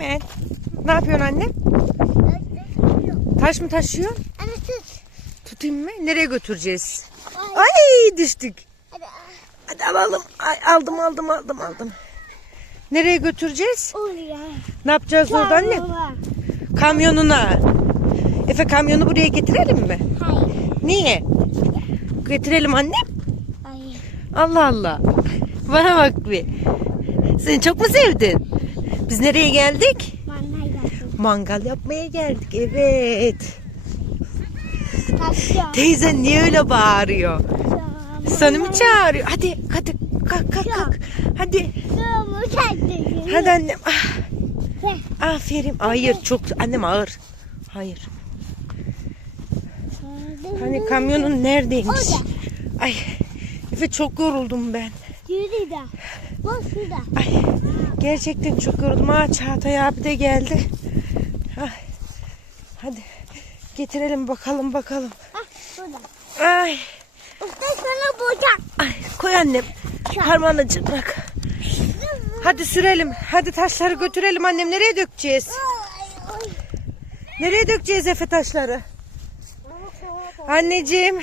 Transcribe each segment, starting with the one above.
Eymen. Ne yapıyorsun anne? Taş mı taşıyor? Anne tut. Tutayım mı? Nereye götüreceğiz? Ay düştük. Hadi. Hadi alalım. Ay, aldım aldım aldım aldım. Nereye götüreceğiz? Oraya. Ne yapacağız orada anne? Kamyonuna. Efe kamyonu buraya getirelim mi? Hayır. Niye? Getirelim annem. Hayır. Allah Allah. Bana bak bir. Seni çok mu sevdin? Biz nereye geldik? Mangal yapmaya geldik. Evet. Teyzen niye öyle bağırıyor? Sana mı çağırıyor? Hadi hadi kalk kalk kalk. Hadi. Hadi annem. Ah, aferin. Hayır çok annem ağır. Hayır. Hani kamyonun neredeymiş? Ay. Efe çok yoruldum ben. Yürü de. Bak şurada. Ay. Gerçekten çok yoruldum. Ha Çağatay abi de geldi. Ay. Hadi. Getirelim bakalım bakalım. Bak şurada. Ay. Usta sana bulacak. Ay koy annem. Parmağını acı bırak. Hadi sürelim. Hadi taşları götürelim annem. Nereye dökeceğiz? Nereye dökeceğiz Efe taşları? Anneciğim.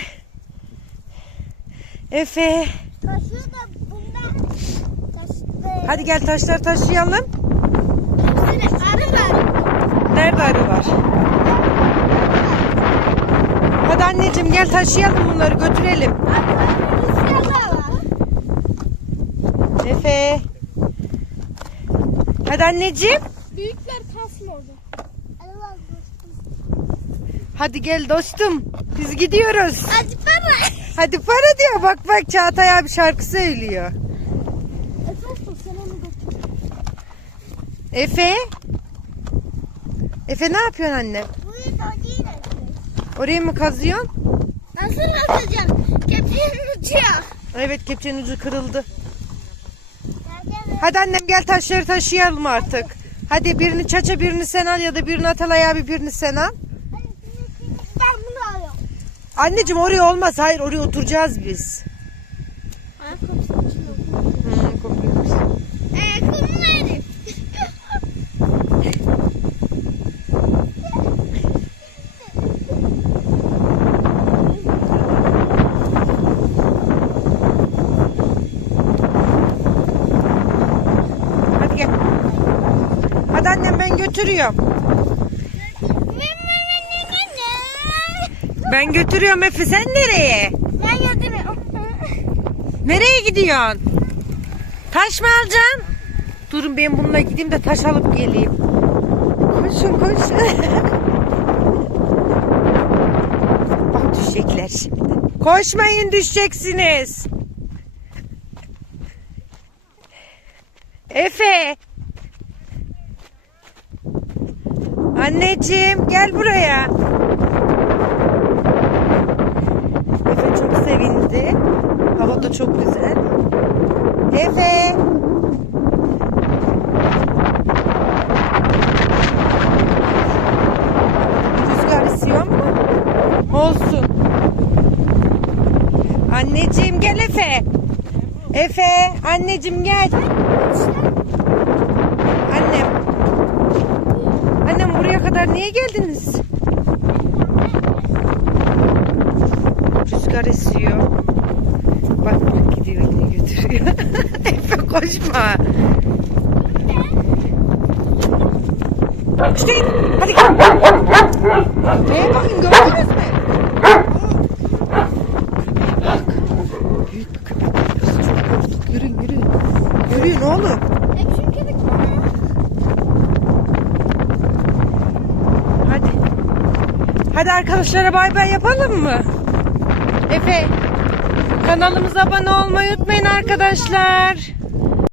Efe. Taşı da. Hadi gel taşları taşıyalım. Hepsine arı var. Nerede arı var? Hadi anneciğim gel taşıyalım bunları götürelim. Efe. Hadi anneciğim. Büyükler kalsın orada. Hadi gel dostum. Biz gidiyoruz. Hadi baba. Hadi para diyor. Bak bak Çağatay abi şarkı söylüyor. Efe. Efe ne yapıyorsun anne? Orayı mı kazıyorsun? Nasıl atacağım? Kepçenin uçuyor. Evet kepçenin ucu kırıldı. Hadi annem gel taşları taşıyalım artık. Hadi birini Çaça birini sen al ya da birini Atalay abi birini sen al. Ben bunu alıyorum. Anneciğim oraya olmaz. Hayır oraya oturacağız biz. Ayakkabısı Hadi annem ben götürüyorum. Ben götürüyorum Efe sen nereye? Ben yatırıyorum. Nereye gidiyorsun? Taş mı alacaksın? Durun ben bununla gideyim de taş alıp geleyim. Koşun koşun. Bak düşecekler şimdi. Koşmayın düşeceksiniz. Efe. Anneciğim gel buraya. Efe çok sevindi. Hava da çok güzel. Efe. Rüzgar esiyor mu? Olsun. Anneciğim gel Efe. Efe, anneciğim gel. Annem. Annem buraya kadar niye geldiniz? Rüzgar esiyor. Bak bak gidiyor yine götürüyor. Koşma. İşte. Hadi gel. Neye bakın gördünüz mü? Bak. Büyük bir köpek. Çok korktuk. Yürüyün yürüyün. Yürüyün oğlum. Hep köpek Hadi. Hadi arkadaşlara bay bay yapalım mı? Efe. Kanalımıza abone olmayı unutmayın arkadaşlar.